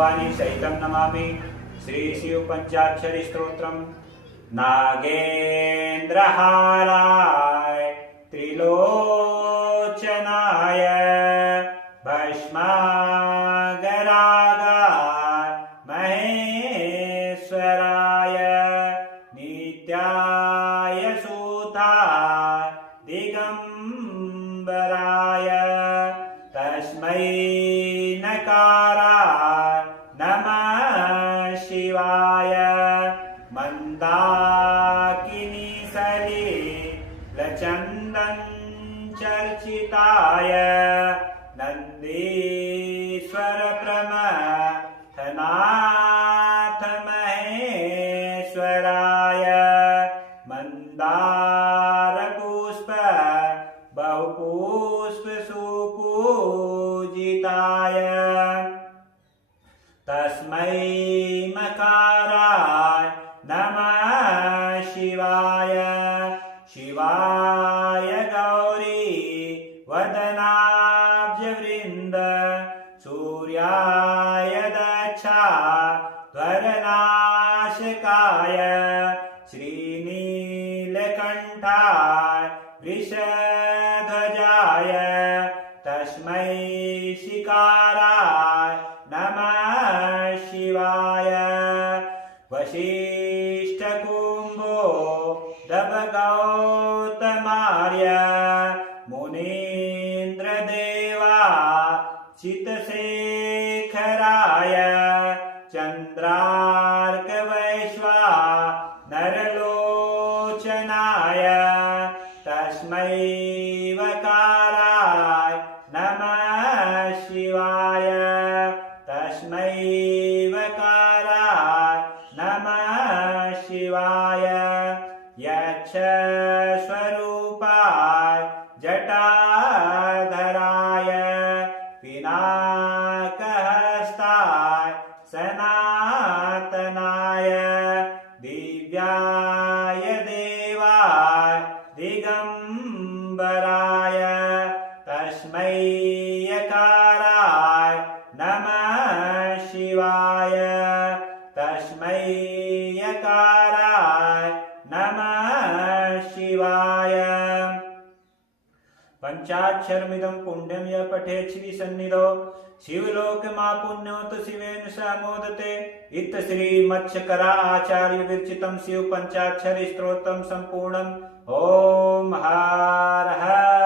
भवानी सहितं नमामि। श्री शिव पंचाक्षरी स्तोत्रम। नागेन्द्रहाराय त्रिलोचनाय भस्मागरागाय महेश्वराय नित्याय सूताय दिगंबराय तस्मै नकाराय नमः शिवाय। मंदाकिनी सलिलचन्दन चर्चिताय नन्दीश्वर प्रमथनाथ महेश्वराय मंदार पुष्प बहुपुष्प सुपूजिताय तस्मै मकाराय नमः शिवाय। शिवाय गौरी वदनाब्जवृन्द सूर्याय दक्षाध्वरनाशकाय श्रीनीलकण्ठाय वृषध्वजाय तस्मै शिकाराय नमः शिवाय। वसिष्ठकुम्भो दभगौतमार्य मुनीन्द्रदेवा चितशेखराय चन्द्रार्कवैश्वा नरलोचनाय तस्मै वकाराय नमः शिवाय। तस्मै वकाराय नमः शिवाय। यक्षस्वरूपाय जटाधराय पिनाकहस्ताय सनातनाय दिव्याय देवाय दिगंबराय तस्मै यकाराय नमः शिवाय। तस्मै यकाराय नमः शिवाय। पंचाक्षरमिदं पुण्यं य पठेत् श्री सन्निधौ शिवलोकमापुण्योत शिवेन स मोदते। इत श्री मत्स्यकरा आचार्य विरचितं शिव पंचाक्षरी स्तोत्रम संपूर्णम्। ओम हर हर